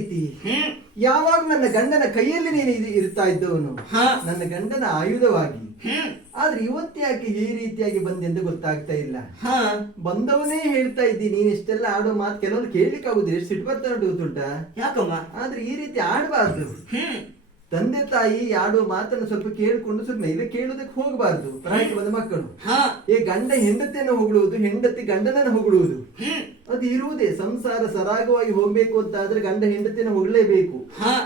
ರೀತಿ ಯಾವಾಗ ನನ್ನ ಗಂಡನ ಕೈಯಲ್ಲಿ ನೀನು ಇರ್ತಾ ಇದ್ದವನು, ನನ್ನ ಗಂಡನ ಆಯುಧವಾಗಿ. ಆದ್ರೆ ಇವತ್ತು ಯಾಕೆ ಈ ರೀತಿಯಾಗಿ ಬಂದೆ ಅಂತ ಗೊತ್ತಾಗ್ತಾ ಇಲ್ಲ. ಬಂದವನೇ ಹೇಳ್ತಾ ಇದ್ದೀನಿ, ನೀನ್ ಇಷ್ಟೆಲ್ಲ ಆಡೋ ಮಾತು ಕೆಲವರು ಕೇಳಲಿಕ್ಕೆ ಆಗುದಿಲ್ಲ, ಎಷ್ಟು ಸಿಟ್ಟು ಬರ್ತಾ ಉಂಟು ಗೊತ್ತುಂಟಾ. ಯಾಕಮ್ಮ? ಆದ್ರೆ ಈ ರೀತಿ ಆಡಬಾರ್ದು. ತಂದೆ ತಾಯಿ ಆಡುವ ಮಾತನ್ನು ಸ್ವಲ್ಪ ಕೇಳಿಕೊಂಡು ಸ್ವಲ್ಪ ಮೇಲೆ ಕೇಳುವುದಕ್ಕೆ ಹೋಗಬಾರ್ದು. ಪ್ರಾಯಕ್ಕೆ ಬಂದ ಮಕ್ಕಳು ಈ ಗಂಡ ಹೆಂಡತಿಯನ್ನು ಹೊಗಳುವುದು, ಹೆಂಡತಿ ಗಂಡನನ್ನು ಹೊಗಳುವುದು ಅದು ಇರುವುದೇ. ಸಂಸಾರ ಸರಾಗವಾಗಿ ಹೋಗ್ಬೇಕು ಅಂತ ಆದ್ರೆ ಗಂಡ ಹೆಂಡತಿಯನ್ನು ಹೊಗಲೇಬೇಕು,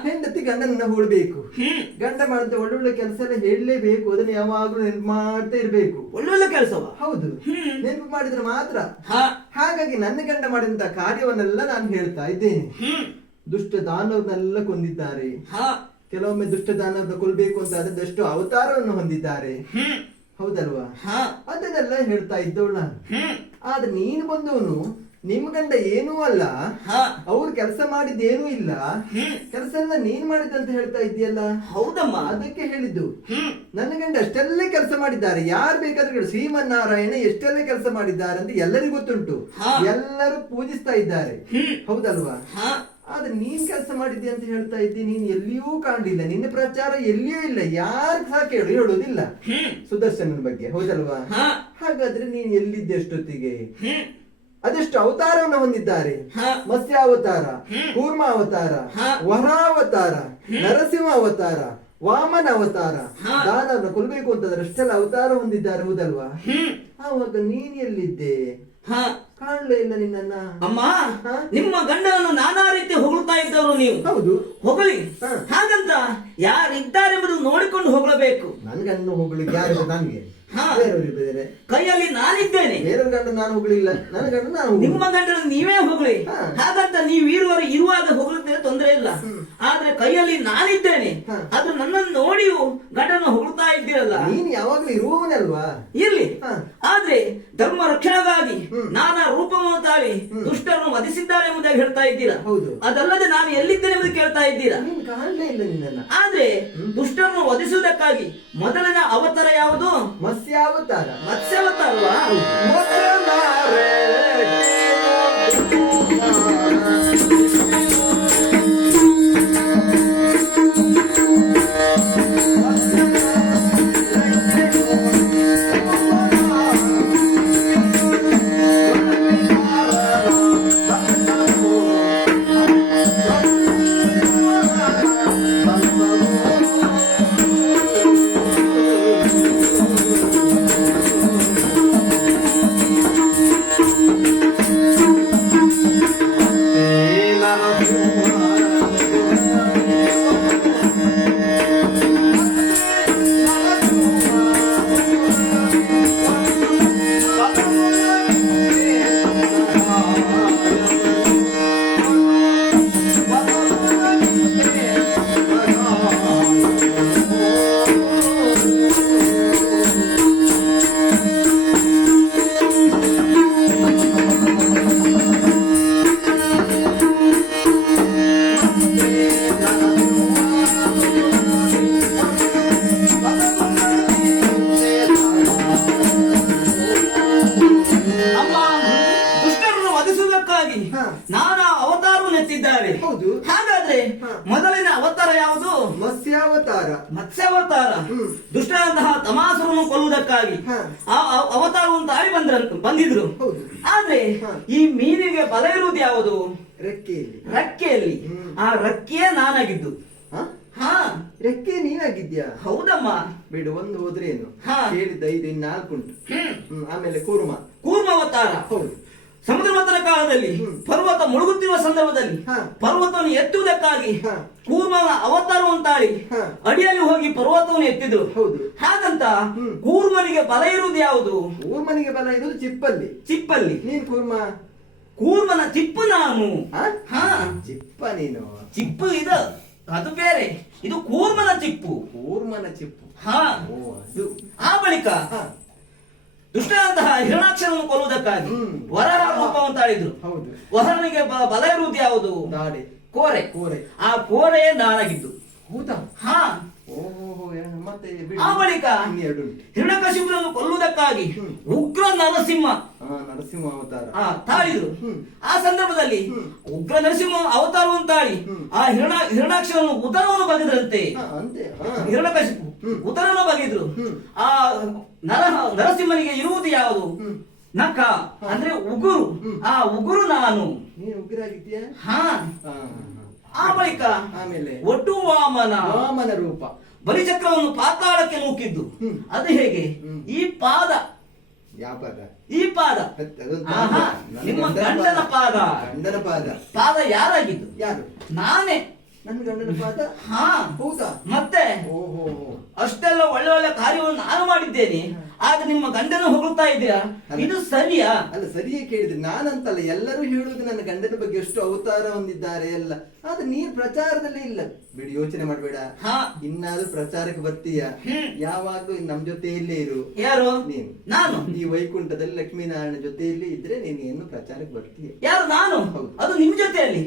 ಹೆಂಡತಿ ಗಂಡನನ್ನ ಹೊಗಳ್ಬೇಕು. ಗಂಡ ಮಾಡಿದ ಒಳ್ಳೊಳ್ಳೆ ಕೆಲಸ ಎಲ್ಲ ಹೇಳಲೇಬೇಕು, ಅದನ್ನ ಯಾವಾಗ್ಲೂ ನೆನಪು ಮಾಡ್ತಾ ಇರ್ಬೇಕು. ಒಳ್ಳೊಳ್ಳೆ ಕೆಲಸ ಹೌದು, ನೆನಪು ಮಾಡಿದ್ರೆ ಮಾತ್ರ. ಹಾಗಾಗಿ ನನ್ನ ಗಂಡ ಮಾಡಿದಂತ ಕಾರ್ಯವನ್ನೆಲ್ಲ ನಾನು ಹೇಳ್ತಾ ಇದ್ದೇನೆ. ದುಷ್ಟ ದಾನವರನ್ನೆಲ್ಲ ಕೊಂದಿದ್ದಾರೆ. ಕೆಲವೊಮ್ಮೆ ದುಷ್ಟ ದಾನವರನ್ನ ಕೊಲ್ಬೇಕು ಅಂತ ಆದ್ರೆ ಎಷ್ಟು ಅವತಾರವನ್ನು ಹೊಂದಿದ್ದಾರೆ, ಹೌದಲ್ವಾ? ಅದನ್ನೆಲ್ಲ ಹೇಳ್ತಾ ಇದ್ದವಳು ನಾನು. ಆದ್ರೆ ನೀನು ಬಂದವನು, ನಿಮ್ ಗಂಡ ಏನೂ ಅಲ್ಲ, ಅವ್ರು ಕೆಲಸ ಮಾಡಿದ್ದೇನೂ ಇಲ್ಲ, ಕೆಲಸ ಎಲ್ಲ ನೀನ್ ಮಾಡಿದಂತ ಹೇಳ್ತಾ ಇದೆಯಲ್ಲ. ಹೌದಮ್ಮ, ಅದಕ್ಕೆ ಹೇಳಿದ್ದು. ನನ್ನ ಗಂಡ ಅಷ್ಟೆಲ್ಲ ಕೆಲಸ ಮಾಡಿದ್ದಾರೆ, ಯಾರು ಬೇಕಾದ್ರೆ ಶ್ರೀಮನ್ನಾರಾಯಣ ಎಷ್ಟೆಲ್ಲ ಕೆಲಸ ಮಾಡಿದ್ದಾರೆ ಅಂತ ಎಲ್ಲರಿಗೂ ಗೊತ್ತುಂಟು, ಎಲ್ಲರೂ ಪೂಜಿಸ್ತಾ ಇದ್ದಾರೆ, ಹೌದಲ್ವಾ? ಆದ್ರೆ ನೀನ್ ಕೆಲಸ ಮಾಡಿದ್ದೆ ಅಂತ ಹೇಳ್ತಾ ಇದ್ದಿ, ನೀನ್ ಎಲ್ಲಿಯೂ ಕಾಣಲಿಲ್ಲ, ನಿನ್ನ ಪ್ರಚಾರ ಎಲ್ಲಿಯೂ ಇಲ್ಲ, ಯಾರು ಸಹ ಹೇಳುವುದಿಲ್ಲ ಸುದರ್ಶನನ ಬಗ್ಗೆ, ಹೌದಲ್ವಾ? ಹಾಗಾದ್ರೆ ನೀನ್ ಎಲ್ಲಿದ್ದೆ ಅಷ್ಟೊತ್ತಿಗೆ? ಅದೆಷ್ಟು ಅವತಾರವನ್ನು ಹೊಂದಿದ್ದಾರೆ. ಮತ್ಸ್ಯಾವತಾರ, ಕೂರ್ಮ ಅವತಾರ, ವರಾವತಾರ, ನರಸಿಂಹ ಅವತಾರ, ವಾಮನ ಅವತಾರ, ದಾನವನ್ನ ಕೊಲ್ಬೇಕು ಅಂತಂದ್ರೆ ಅಷ್ಟೆಲ್ಲ ಅವತಾರ ಹೊಂದಿದ್ದಾರೆ, ಹೌದಲ್ವಾ? ಆವಾಗ ನೀನ್ ಎಲ್ಲಿದ್ದೆ? ಕಾಣಲೇ ಇಲ್ಲ ನಿನ್ನನ್ನ. ಅಮ್ಮ, ನಿಮ್ಮ ಗಂಡನನ್ನು ನಾನಾ ರೀತಿ ಹೊಗಳ್ತಾ ಇದ್ದವರು ನೀವು. ಹೌದು, ಹೊಗಳಿ. ಹಾಗಂತ ಯಾರಿದ್ದಾರೆ ಎಂಬುದು ನೋಡಿಕೊಂಡು ಹೊಗಳಬೇಕು. ನನ್ ಗಂಡ ಹೊಗಳಿಕ್ಕೆ ಯಾರು? ನನ್ಗೆ ಕೈಯಲ್ಲಿ ನಾನಿದ್ದೇನೆ, ಬೇರೆ ಗಂಡ ನಾನು ಹೊಗಳಿಲ್ಲ, ನನ್ನ ಗಂಡ ನಾನು. ನಿಮ್ಮ ಗಂಡನ ನೀವೇ ಹೊಗಳಿ. ಹಾಗಂತ ನೀವು ಇರುವಾಗ ಹೊಗಳಿದ್ರೆ ತೊಂದರೆ ಇಲ್ಲ, ಆದ್ರೆ ಕೈಯಲ್ಲಿ ನಾನಿದ್ದೇನೆ, ಆದ್ರೆ ನನ್ನನ್ನು ನೋಡಿಯೂ ಗಂಡನ ಹೊಗಳ್ತಾ ಇದ್ದೀರಲ್ಲ. ನೀನ್ ಯಾವಾಗ್ಲೂ ಇರುವವನಲ್ವಾ? ಇರ್ಲಿ, ಆದ್ರೆ ಧರ್ಮ ರಕ್ಷಣೆಗಾಗಿ ನಾನಾ ರೂಪವನ್ನು ತಾಳಿ ದುಷ್ಟರನ್ನು ವಧಿಸಿದ್ದಾರೆ ಎಂಬುದಾಗಿ ಹೇಳ್ತಾ ಇದ್ದೀರಾ. ಅದಲ್ಲದೆ ನಾನು ಎಲ್ಲಿದ್ದೇನೆ ಎಂಬುದು ಕೇಳ್ತಾ ಇದ್ದೀರಾ. ಕಾಣಲೇ ಇಲ್ಲ ನಿನ್ನನ್ನ. ಆದ್ರೆ ದುಷ್ಟರನ್ನು ವಧಿಸುವುದಕ್ಕಾಗಿ ಮೊದಲನೇ ಅವತಾರ ಯಾವುದು? ಮತ್ಸ್ಯಾವತಾರ. ಮತ್ಸ್ಯಾವತಾರವಾ? ನಾನಾ ಅವತಾರವನ್ನು ಎತ್ತಿದ್ದಾರೆ. ಹಾಗಾದ್ರೆ ಮೊದಲಿನ ಅವತಾರ ಯಾವುದು? ಮತ್ಸ್ಯಾವತಾರ. ಮತ್ಸ್ಯಾವತಾರ ದುಷ್ಟನಾದಂತಹ ತಮಾಸುರನ್ನು ಕೊಲ್ಲುವುದಕ್ಕಾಗಿ ಆ ಅವತಾರವನ್ನು ತಾಳಿ ಬಂದಿದ್ರು. ಆದ್ರೆ ಈ ಮೀನಿಗೆ ಬಲ ಇರುವುದು ಯಾವುದು? ರೆಕ್ಕೆಯಲ್ಲಿ. ರೆಕ್ಕೆಯಲ್ಲಿ. ಆ ರೆಕ್ಕೆಯೇ ನಾನಾಗಿದ್ದು. ರೆಕ್ಕೆ ನೀನಾಗಿದ್ಯಾ? ಹೌದಮ್ಮ. ಬಿಡು, ಒಂದು ಹೋದ್ರೆ ಏನು, ಹೇಳಿದ 5 ಇನ್ನು 4 ಉಂಟು. ಆಮೇಲೆ ಕೂರ್ಮ ಅವತಾರ. ಹೌದು. ಸಮುದ್ರ ಮಥನ ಕಾಲದಲ್ಲಿ ಪರ್ವತ ಮುಳುಗುತ್ತಿರುವ ಸಂದರ್ಭದಲ್ಲಿ ಪರ್ವತವನ್ನು ಎತ್ತುವುದಕ್ಕಾಗಿ ಕೂರ್ಮನ ಅವತಾರವನ್ನು ತಾಳಿ ಅಡಿಯಲ್ಲಿ ಹೋಗಿ ಪರ್ವತವನ್ನು ಎತ್ತಿದ್ರು. ಹಾಗಂತ ಕೂರ್ಮನಿಗೆ ಬಲ ಇರುವುದು ಯಾವುದು? ಕೂರ್ಮನಿಗೆ ಬಲ ಇರುವುದು ಚಿಪ್ಪಲ್ಲಿ. ಚಿಪ್ಪಲ್ಲಿ. ನೀನ್ ಕೂರ್ಮನ ಚಿಪ್ಪು ನಾನು. ಚಿಪ್ಪ ನೀನು. ಚಿಪ್ಪು ಇದು, ಅದು ಬೇರೆ. ಇದು ಕೂರ್ಮನ ಚಿಪ್ಪು. ಕೂರ್ಮನ ಚಿಪ್ಪು. ಆ ಬಳಿಕ ದುಷ್ಟನಾದಂತಹ ಹಿರಣಾಕ್ಷರನ್ನು ಕೊಲ್ಲುವುದಕ್ಕಾಗಿ ವರಹ ರೂಪವನ್ನು ತಾಳಿದ್ರು. ವರನಿಗೆ ಬಲ ಇರುವುದು ಯಾವುದು? ಕೋರೆ. ಆ ಕೋರೆಯೇ ನಾನಾಗಿದ್ದು. ಹೌದಾ? ಹಾ. ಓಹೋ, ಮತ್ತೆ ಆ ಬಳಿಕ ಇನ್ನೆರಡುಂಟು. ಹಿರಣ್ಯಕಶಿಪುರನ್ನು ಕೊಲ್ಲುವುದಕ್ಕಾಗಿ ಉಗ್ರ ನರಸಿಂಹ ನರಸಿಂಹ ಅವತಾರ ತಾಳಿದ್ರು. ಆ ಸಂದರ್ಭದಲ್ಲಿ ಉಗ್ರ ನರಸಿಂಹ ಅವತಾರವನ್ನು ತಾಳಿ ಆ ಹಿರಣ್ಯಾಕ್ಷರನ್ನು ಉದರವನ್ನು ಬಗೆದ್ರಂತೆ. ಅಂತೆ ಹಿರಣ್ಯಕಶಿಪು ಉದರವನ್ನು ಬಗೆದ್ರು. ಆ ನರಸಿಂಹನಿಗೆ ಇರುವುದು ಯಾವುದು? ನಖ ಅಂದ್ರೆ ಉಗುರು. ಆ ಉಗುರು ನಾನು. ನೀನು ಉಗ್ರಾಗಿದ್ದೀಯಾ? ಹಾ. ಆ ಬಳಿಕ ಆಮೇಲೆ ಒಟ್ಟು ವಾಮನ ರೂಪ ಬಲಿಚಕ್ರವನ್ನು ಪಾತಾಳಕ್ಕೆ ನೂಕಿದ್ದು. ಅದು ಹೇಗೆ? ಈ ಪಾದ, ಯಾವ ಪಾದ? ಈ ಪಾದ ನಿಮ್ಮ ಗಂಡನ ಪಾದ. ಗಂಡನ ಪಾದ ಯಾರಾಗಿದ್ದು? ಯಾರು? ನಾನೇ. ನನ್ನ ಗಂಡನ ಪಾದ? ಹಾ. ಹೌದಾ? ಮತ್ತೆ ಓಹೋ, ಅಷ್ಟೆಲ್ಲ ಒಳ್ಳೆ ಒಳ್ಳೆ ಕಾರ್ಯವನ್ನು ನಾನು ಮಾಡಿದ್ದೇನೆ, ಆಗ ನಿಮ್ಮ ಗಂಡನ ಹೊಗಳ್ತಾ ಇದ್ದೀರಾ? ಇದು ಸರಿಯಾ? ಅಲ್ಲ, ಸರಿಯೇ ಕೇಳಿದ್ರೆ. ನಾನಂತಲ್ಲ, ಎಲ್ಲರೂ ಹೇಳುವುದು ನನ್ನ ಗಂಡನ ಬಗ್ಗೆ ಎಷ್ಟು ಅವತಾರ ಹೊಂದಿದ್ದಾರೆ ಎಲ್ಲ. ಆದ್ರೆ ನೀನ್ ಪ್ರಚಾರದಲ್ಲಿ ಇಲ್ಲ. ಬಿಡಿ, ಯೋಚನೆ ಮಾಡ್ಬೇಡ. ಇನ್ನಾದ್ರೂ ಪ್ರಚಾರಕ್ಕೆ ಬರ್ತೀಯ. ಯಾವಾಗ್ಲೂ ನಮ್ ಜೊತೆಯಲ್ಲೇ ಇರು. ಯಾರು? ನೀನು. ನಾನು ಈ ವೈಕುಂಠದಲ್ಲಿ ಲಕ್ಷ್ಮೀನಾರಾಯಣ ಜೊತೆಯಲ್ಲಿ ಇದ್ರೆ ನೀನು ಏನು ಪ್ರಚಾರಕ್ಕೆ ಬರ್ತೀಯ. ಯಾರು? ನಾನು. ಅದು ನಿಮ್ ಜೊತೆಯಲ್ಲಿ.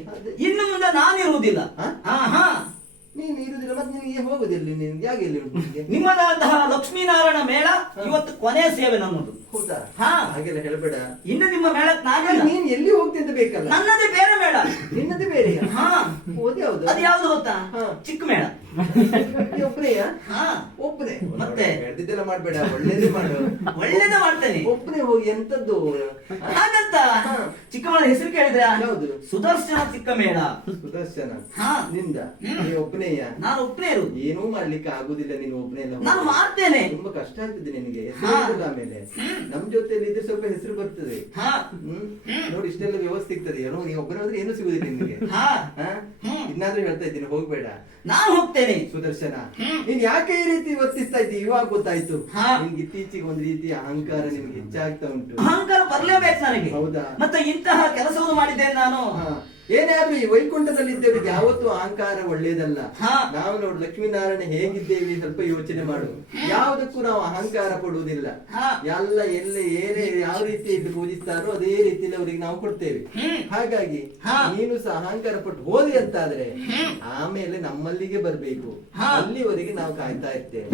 ಇನ್ನು ಮುಂದೆ ನಾನಿರುವುದಿಲ್ಲ. ನೀನು ಇರುದಿಲ್ಲ, ಮತ್ತೆ ನಿನಗೆ ಹೋಗುದಿಲ್ಲ. ನೀನು ಯಾಕೆ ಇಲ್ಲಿ ನಿಮ್ಮದಾದಂತಹ ಲಕ್ಷ್ಮೀನಾರಾಯಣ ಮೇಳ ಇವತ್ತು ಕೊನೆಯ ಸೇವೆ ನಮ್ಮದು. ಹೌದಾ? ಹಾ. ಹಾಗೆಲ್ಲ ಹೇಳ್ಬೇಡ. ಇನ್ನು ನಿಮ್ಮ ಮೇಳಕ್ಕೆ ನಾನಿಲ್ಲ. ನೀನ್ ಎಲ್ಲಿ ಹೋಗ್ತಿ ಅಂತ ಬೇಕಲ್ಲ. ನನ್ನದೇ ಬೇರೆ ಮೇಳ. ನಿನ್ನದೇ ಬೇರೆ? ಹಾ. ಯಾವ್ದು? ಅದು ಯಾವ್ದು ಗೊತ್ತಾ? ಚಿಕ್ಕ ಮೇಳ. ಒಬ್ಬನೆಯ? ಹಾ, ಒಬ್ಬನೇ. ಮತ್ತೆ ಬೆಳೆದಿದ್ದೆಲ್ಲ ಮಾಡ್ಬೇಡ, ಒಳ್ಳೇದೇ ಮಾಡು. ಒಳ್ಳೇದೇ ಮಾಡ್ತೇನೆ. ಒಬ್ಬನೇ ಹೋಗಿ ಎಂತದ್ದು ಹಾಗಂತ ಚಿಕ್ಕ ಮೇಳ ಹೆಸರು ಕೇಳಿದ್ರ? ಯಾವುದು? ಸುದರ್ಶನ ಚಿಕ್ಕ ಮೇಳ. ಸುದರ್ಶನ? ಹಾ. ನಿಂದ? ನೀ ಒಬ್ಬನೇಯ? ನಾನು ಒಬ್ಬನೇ ಇರುವುದು. ಏನೂ ಮಾಡ್ಲಿಕ್ಕೆ ಆಗುದಿಲ್ಲ. ನೀನು ಒಬ್ಬನೇ ಎಲ್ಲ ನಾನು ಮಾಡ್ತೇನೆ. ತುಂಬಾ ಕಷ್ಟ ಆಗ್ತದೆ ನಿನಗೆ. ಹೆಸರು ಆಮೇಲೆ ನಮ್ ಜೊತೆಲಿ ಇದ್ರೆ ಸ್ವಲ್ಪ ಹೆಸರು ಬರ್ತದೆ. ನೋಡಿ, ಇಷ್ಟೆಲ್ಲ ವ್ಯವಸ್ಥೆ ಇರ್ತದೆ. ಏನೋ ನೀ ಒಬ್ಬನೇ ಹೋದ್ರೆ ಏನು ಸಿಗುದಿಲ್ಲ ನಿನಗೆ. ಇನ್ನಾದ್ರೂ ಹೇಳ್ತಾ ಇದ್ದೀನಿ, ಹೋಗ್ಬೇಡ. ನಾನು ಹೋಗ್ತೇನೆ. ಸುದರ್ಶನ, ನೀನ್ ಯಾಕೆ ಈ ರೀತಿ ವರ್ತಿಸ್ತಾ ಇದ್ದಿ? ಇವಾಗ ಗೊತ್ತಾಯ್ತು. ನಿನ್ಗೆ ಇತ್ತೀಚೆಗೆ ಒಂದ್ ರೀತಿ ಅಹಂಕಾರ ನಿನ್ಗೆ ಹೆಚ್ಚಾಗ್ತಾ ಉಂಟು. ಅಹಂಕಾರ ಬರ್ಲೇಬೇಕು ನನಗೆ. ಹೌದಾ? ಮತ್ತೆ ಇಂತಹ ಕೆಲಸವನ್ನು ಮಾಡಿದ್ದೇನೆ ನಾನು. ಏನಾದ್ರೂ ಈ ವೈಕುಂಠದಲ್ಲಿ ಇದ್ದೇವರಿಗೆ ಯಾವತ್ತೂ ಅಹಂಕಾರ ಒಳ್ಳೇದಲ್ಲ. ನಾವು ನೋಡಿ ಲಕ್ಷ್ಮೀನಾರಾಯಣ ಹೇಗಿದ್ದೇವೆ ಸ್ವಲ್ಪ ಯೋಚನೆ ಮಾಡು. ಯಾವುದಕ್ಕೂ ನಾವು ಅಹಂಕಾರ ಪಡುವುದಿಲ್ಲ. ಎಲ್ಲ ಎಲ್ಲ ಏನೇ ಯಾವ ರೀತಿಯಲ್ಲಿ ಪೂಜಿಸ್ತಾರೋ ಅದೇ ರೀತಿಯಲ್ಲಿ ಅವರಿಗೆ ನಾವು ಕೊಡ್ತೇವೆ. ಹಾಗಾಗಿ ನೀನು ಸಹ ಅಹಂಕಾರ ಪಟ್ಟು ಹೋದಿ ಅಂತಾದ್ರೆ ಆಮೇಲೆ ನಮ್ಮಲ್ಲಿಗೆ ಬರ್ಬೇಕು. ಅಲ್ಲಿವರೆಗೆ ನಾವು ಕಾಯ್ತಾ ಇರ್ತೇವೆ.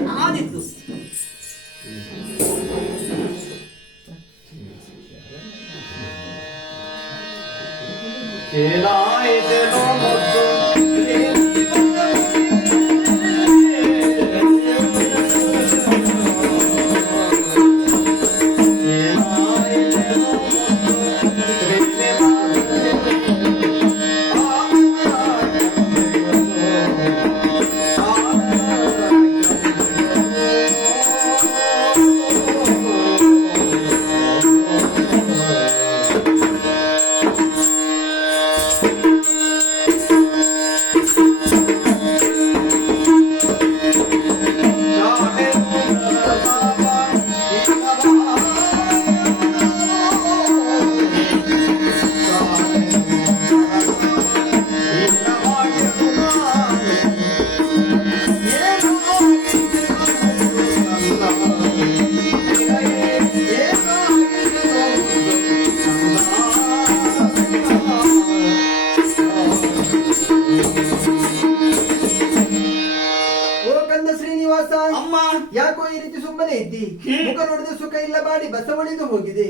ಯಾಕೋ ಈ ರೀತಿ ಸುಮ್ಮನೆ ಇದ್ದಿ? ಮುಖ ನೋಡಿದ್ರೆ ಸುಖ ಇಲ್ಲ, ಬಾಡಿ ಬಸವಳಿದು ಹೋಗಿದೆ.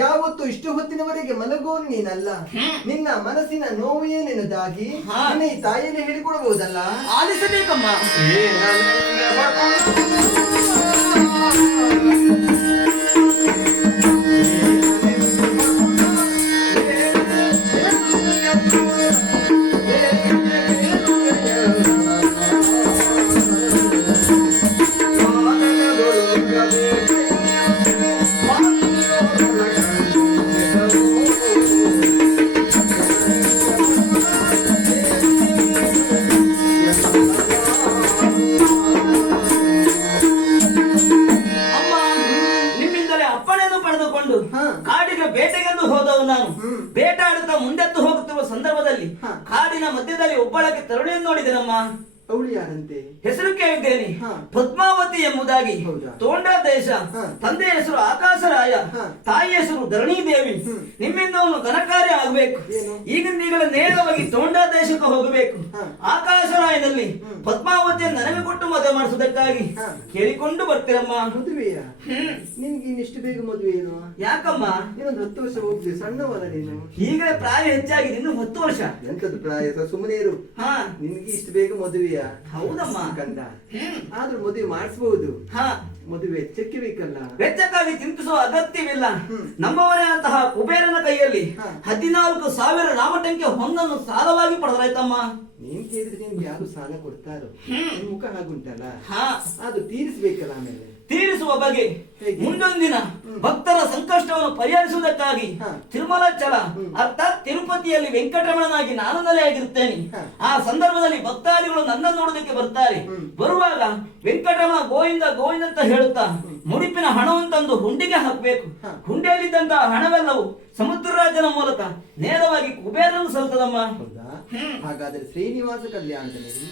ಯಾವತ್ತು ಇಷ್ಟು ಹೊತ್ತಿನವರೆಗೆ ಮಲಗೋನು ನೀನಲ್ಲ. ನಿನ್ನ ಮನಸ್ಸಿನ ನೋವು ಏನೆನ್ನದಾಗಿ ನಿನ್ನ ಈ ತಾಯಿಯಲ್ಲಿ ಹೇಳಿಕೊಡಬಹುದಲ್ಲ? ಆಲಿಸಬೇಕಮ್ಮ. ಕಾಡಿಗೆ ಬೇಟೆಗೆಂದು ಹೋದವು ನಾನು. ಬೇಟಾಡುತ್ತಾ ಮುಂದೆತ್ತು ಹೋಗುತ್ತಿರುವ ಸಂದರ್ಭದಲ್ಲಿ ಕಾಡಿನ ಮಧ್ಯದಲ್ಲಿ ಒಬ್ಬಳಕ್ಕೆ ತರುಣಿಯನ್ನು ನೋಡಿದೆನಮ್ಮ. ಅವಳು ಯಾರಂತೆ? ಹೆಸರು ಕೇಳಿದ್ದೇನೆ, ಪದ್ಮಾವತಿ ಎಂಬುದಾಗಿ. ತೋಂಡಾ ದೇಶ. ತಂದೆ ಹೆಸರು ಆಕಾಶರಾಯ, ತಾಯಿ ಹೆಸರು ಧರಣಿ ದೇವಿ. ನಿಮ್ಮಿಂದ ಒಂದು ಘನಕಾರ್ಯ ಆಗಬೇಕು. ಈಗಿಂದೀಗಲೇ ನೇರವಾಗಿ ತೋಂಡಾ ದೇಶಕ್ಕೆ ಹೋಗಬೇಕು. ಆಕಾಶರಾಯನಲ್ಲಿ ಪದ್ಮಾವತಿಯನ್ನು ನನಗೆ ಕೊಟ್ಟು ಮದುವೆ ಮಾಡಿಸುವುದಕ್ಕಾಗಿ ಕೇಳಿಕೊಂಡು ಬರ್ತೀರಮ್ಮ. ಮದುವೆಯ ನಿನ್ಗೆ ಇನ್ನಿಷ್ಟು ಬೇಗ ಮದುವೆ ಏನು? ಯಾಕಮ್ಮ? ಇನ್ನೊಂದು 10 ವರ್ಷ ಹೋಗ್ತೀವಿ, ಸಣ್ಣವಲ್ಲ ನೀನು. ಈಗಲೇ ಪ್ರಾಯ ಹೆಚ್ಚಾಗಿದೆ, ಇನ್ನು 10 ವರ್ಷ. ಎಂತದ್ದು ಪ್ರಾಯ? ಸುಮ್ಮನೆ ಇರು. ನಿನ್ಗೆ ಇಷ್ಟು ಬೇಗ ಮದುವೆಯ? ಹೌದಮ್ಮ ಕಂದ. ಆದ್ರೂ ಮದುವೆ ಮಾಡಿಸಬಹುದು. ಹಾ, ಮದುವೆ ವೆಚ್ಚಕ್ಕೆ ಬೇಕಲ್ಲ. ವೆಚ್ಚಕ್ಕಾಗಿ ಚಿಂತಿಸುವ ಅಗತ್ಯವಿಲ್ಲ. ನಮ್ಮವನೆಯಂತಹ ಕುಬೇರನ ಕೈಯಲ್ಲಿ 14,000 ರಾಮಟಂಕೆ ಹೊಂದನ್ನು ಸಾಲವಾಗಿ ಪಡೆದರಾಯ್ತಮ್ಮ. ನೀನ್ ಕೇಳಿದ್ರೆ ನಿನ್ಗೆ ಯಾರು ಸಾಲ ಕೊಡ್ತಾರೋ? ನಿನ್ ಮುಖ ಹಾಗುಂಟಲ್ಲ, ಅದು ತೀರಿಸ್ಬೇಕಲ್ಲ. ಆಮೇಲೆ ತೀರಿಸುವ ಬಗೆ ಮುಂದೊಂದಿನ ಭಕ್ತರ ಸಂಕಷ್ಟವನ್ನು ಪರಿಹರಿಸುವುದಕ್ಕಾಗಿ ತಿರುಮಲಾಚಲ ಅರ್ಥಾತ್ ತಿರುಪತಿಯಲ್ಲಿ ವೆಂಕಟರಮಣನಾಗಿ ನಾನು ನೆಲೆಯಾಗಿರುತ್ತೇನೆ. ಆ ಸಂದರ್ಭದಲ್ಲಿ ಭಕ್ತಾದಿಗಳು ನನ್ನ ನೋಡೋದಕ್ಕೆ ಬರ್ತಾರೆ. ಬರುವಾಗ ವೆಂಕಟರಮಣ ಗೋವಿಂದ ಗೋವಿಂದ ಅಂತ ಹೇಳುತ್ತಾ ಮುಡಿಪಿನ ಹಣವನ್ನು ತಂದು ಹುಂಡಿಗೆ ಹಾಕಬೇಕು. ಹುಂಡಿಯಲ್ಲಿದ್ದಂತಹ ಹಣವೆಲ್ಲವೂ ಸಮುದ್ರರಾಜನ ಮೂಲಕ ನೇರವಾಗಿ ಕುಬೇರನ್ನು ಸಲ್ತದಮ್ಮ. ಹಾಗಾದ್ರೆ ಶ್ರೀನಿವಾಸ ಕಲ್ಯಾಣದಲ್ಲಿ